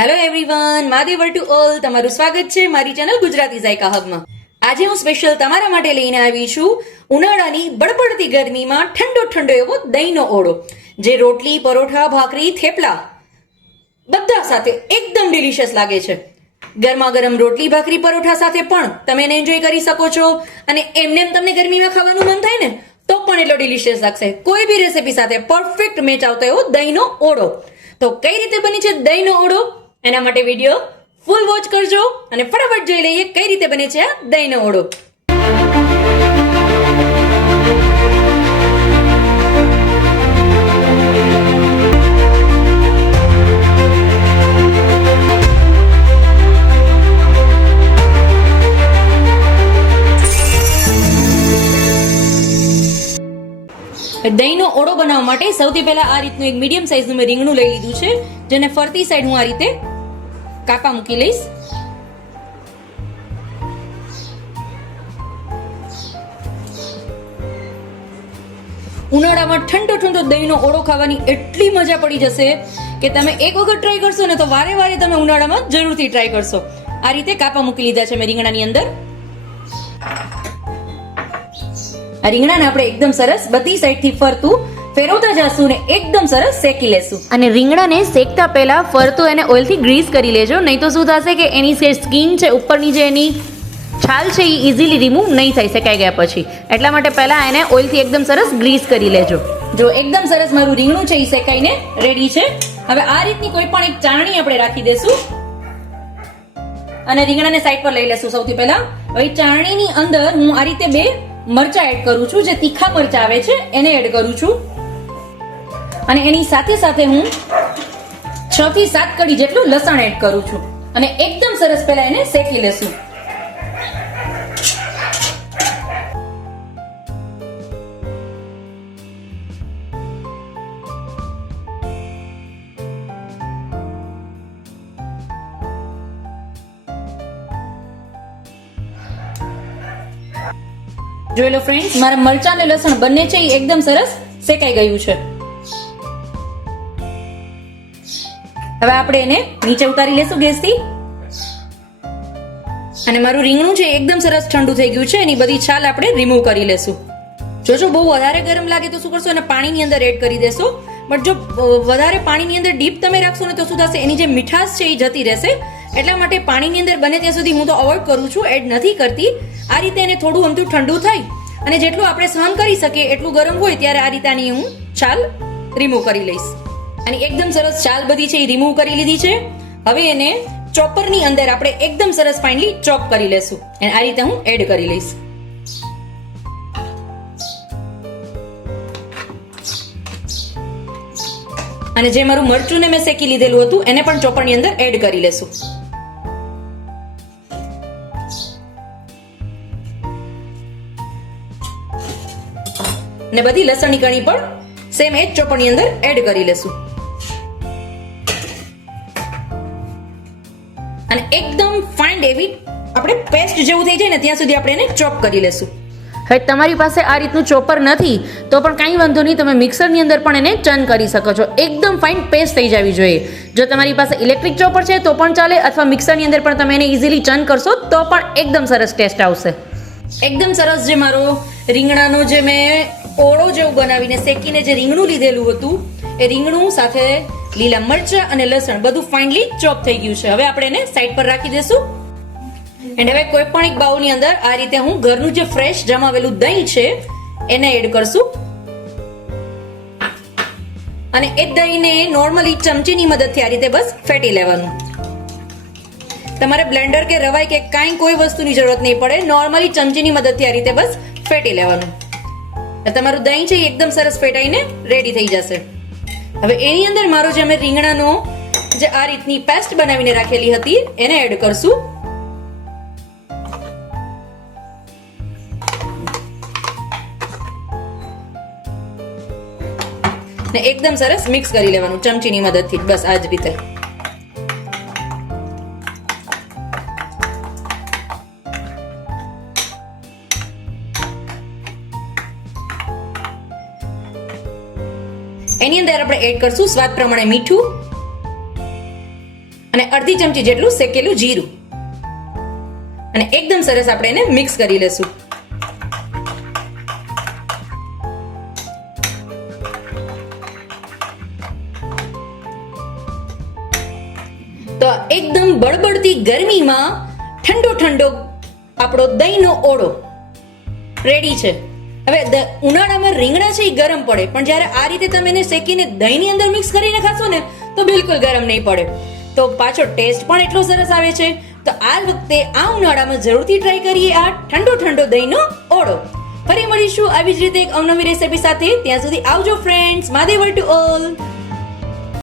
Hello everyone, મહાદેવર to all. તમારું સ્વાગત છે મારી ચેનલ ગુજરાતી ઝાયકા હબમાં. આજે હું સ્પેશિયલ તમારા માટે લઈને આવી છું ઉનાળાની બળબડતી ગરમીમાં ઠંડો ઠંડો એવો દહીંનો ઓળો, જે રોટલી, પરોઠા, ભાખરી, થેપલા બધા સાથે એકદમ ડિલિશિયસ લાગે છે. ગરમા ગરમ રોટલી, ભાખરી, પરોઠા સાથે પણ તમે એને એન્જોય કરી શકો છો, અને એમને તમને ગરમીમાં ખાવાનું મન થાય ને તો પણ એટલો ડિલિશિયસ લાગશે. કોઈ બી રેસીપી સાથે પરફેક્ટ મેચ આવતો એવો દહીંનો ઓળો. તો કઈ રીતે બની છે દહીંનો ઓળો, એના માટે વિડીયો ફૂલ વોચ કરજો અને ફટાફટ જોઈ લઈએ કઈ રીતે બને છે આ દહીંનો ઓળો. દહીંનો ઓળો બનાવવા માટે સૌથી પહેલા આ રીતનું એક મીડિયમ સાઈઝનું મેં રીંગણું લઈ લીધું છે, જેને ફરતી સાઈડ હું આ રીતે કાપા મૂકી લઈશ. ઉનાળામાં ઠંડો ઠંડો દહીંનો ઓળો ખાવાની એટલી મજા પડી જશે કે તમે એક વખત ટ્રાય કરશો ને તો વારે વારે તમે ઉનાળામાં જરૂરથી ટ્રાય કરશો. આ રીતે કાપા મૂકી લીધા છે મેં રીંગણાની અંદર. આ રીંગણાને આપણે એકદમ સરસ બધી સાઈડથી ફરતું ફેરવતા જશું ને એકદમ સરસ શેકી લેશું. અને રીંગણાને શેકતા પહેલા ફરતું એને ઓઇલથી ગ્રીસ કરી લેજો, નહીં તો શું થશે કે એની જે સ્કીન છે ઉપરની જે એની છાલ છે એ ઇઝીલી રિમૂવ નહીં થઈ શકાય ગયા પછી. એટલા માટે પહેલા એને ઓઇલથી એકદમ સરસ ગ્રીસ કરી લેજો. જો એકદમ સરસ મારું રીંગણું છે એ શેકાઈને રેડી છે. હવે આ રીતની કોઈ પણ એક ચાળણી આપણે રાખી દેશું અને રીંગણાને સાઈડ પર લઈ લેશું. સૌથી પહેલા હવે ચાળણીની અંદર હું આ રીતે બે મરચા એડ કરું છું, જે તીખા મરચા આવે છે એને એડ કરું છું. અને એની સાથે સાથે હું 6 થી 7 કડી જેટલું લસણ એડ કરું છું અને એકદમ સરસ પહેલા એને શેકી લેશું. જોઈ લો ફ્રેન્ડ્સ, મારા મરચા અને લસણ બંને છે એ એકદમ સરસ શેકાઈ ગયું છે. હવે આપણે એને નીચે ઉતારી લેશું ગેસથી. અને મારું રીંગણું છે એકદમ સરસ ઠંડુ થઈ ગયું છે, એની બધી છાલ આપણે રિમૂવ કરી લેશું. જો બહુ વધારે ગરમ લાગે તો શું કરશો, એને પાણીની અંદર એડ કરી દેશો. બટ જો વધારે પાણીની અંદર ડીપ તમે રાખશો ને તો શું થશે, એની જે મીઠાશ છે એ જતી રહેશે. એટલા માટે પાણીની અંદર બને ત્યાં સુધી હું તો અવોઇડ કરું છું, એડ નથી કરતી. આ રીતે એને થોડું અમથું ઠંડુ થાય અને જેટલું આપણે સહન કરી શકીએ એટલું ગરમ હોય ત્યારે આ રીતે હું છાલ રિમૂવ કરી લઈશ. અને એકદમ સરસ છાલ બધી છે એ રિમૂવ કરી લીધી છે. હવે એને ચોપરની અંદર આપણે એકદમ સરસ ફાઇનલી ચોપ કરી લેશું અને આ રીતે હું એડ કરી લઈશ. અને જે મારું મરચું ને મેં શેકી લીધેલું હતું એને પણ ચોપરની અંદર એડ કરી લેશું. ને બધી લસણની કણી પણ સેમ એ જ ચોપરની અંદર એડ કરી લેશું. અને એકદમ ફાઇન એવી આપણે પેસ્ટ જેવું થઈ જાય ને ત્યાં સુધી આપણે એને ચોપ કરી લેશું. હવે તમારી પાસે આ રીતનું ચોપર નથી તો પણ કાંઈ વાંધો નહીં, તમે મિક્સરની અંદર પણ એને ચર્ન કરી શકો છો. એકદમ ફાઇન પેસ્ટ થઈ જવી જોઈએ. જો તમારી પાસે ઇલેક્ટ્રિક ચોપર છે તો પણ ચાલે, અથવા મિક્સરની અંદર પણ તમે એને ઇઝીલી ચર્ન કરશો તો પણ એકદમ સરસ ટેસ્ટ આવશે. એકદમ સરસ જે મારો રીંગણાનો જે મેં ઓળો જેવું બનાવીને શેકીને જે રીંગણું લીધેલું હતું એ રીંગણું સાથે લીલા મરચા અને લસણ બધું ફાઇનલી ચોપ થઈ ગયું છે. હવે આપણે એને સાઈડ પર રાખી દેશું. એન્ડ હવે કોઈ પણ એક બાઉલની અંદર આ રીતે હું ઘરનું જે ફ્રેશ જમાવેલું દહીં છે એને એડ કરશું. અને એ દહીંને નોર્મલી ચમચીની મદદથી આ રીતે બસ ફેટી લેવાનું. તમારે બ્લેન્ડર કે રવાઈ કે કાંઈ કોઈ વસ્તુની જરૂરત નહીં પડે, નોર્મલી ચમચીની મદદથી આ રીતે બસ ફેટી લેવાનું. તમારું દહીં છે એકદમ સરસ ફેટાઈને રેડી થઈ જશે. હવે એની અંદર મારો જે અમે રીંગણાનો જે આ રીતની પેસ્ટ બનાવીને રાખેલી હતી એને એડ કરશું. ને એકદમ સરસ મિક્સ કરી લેવાનું ચમચીની મદદથી, બસ આ જ રીતે. એની અંદર આપણે એડ કરશું સ્વાદ પ્રમાણે મીઠું, અને અડધી ચમચી જેટલું શેકેલું જીરું અને એકદમ સરસ આપણે એને મિક્સ કરી લેશું. તો એકદમ બળબડતી ગરમીમાં ઠંડો ઠંડો આપણો દહીંનો ઓળો રેડી છે. હવે ઉનાળામાં રીંગણા છે એ ગરમ પડે, પણ જ્યારે આ રીતે તમે એને શેકીને દહીંની અંદર મિક્સ કરીને ખાશો ને તો બિલકુલ ગરમ નહીં પડે. તો પાછો ટેસ્ટ પણ એટલો સરસ આવે છે. તો આ વખતે આ ઉનાળામાં જરૂરથી ટ્રાય કરીએ આ ઠંડો ઠંડો દહીંનો ઓળો. ફરી મળીશું આવી જ રીતે એક અવનવી રેસીપી સાથે. ત્યાં સુધી આવજો ફ્રેન્ડ્સ. મહાદેવર to all.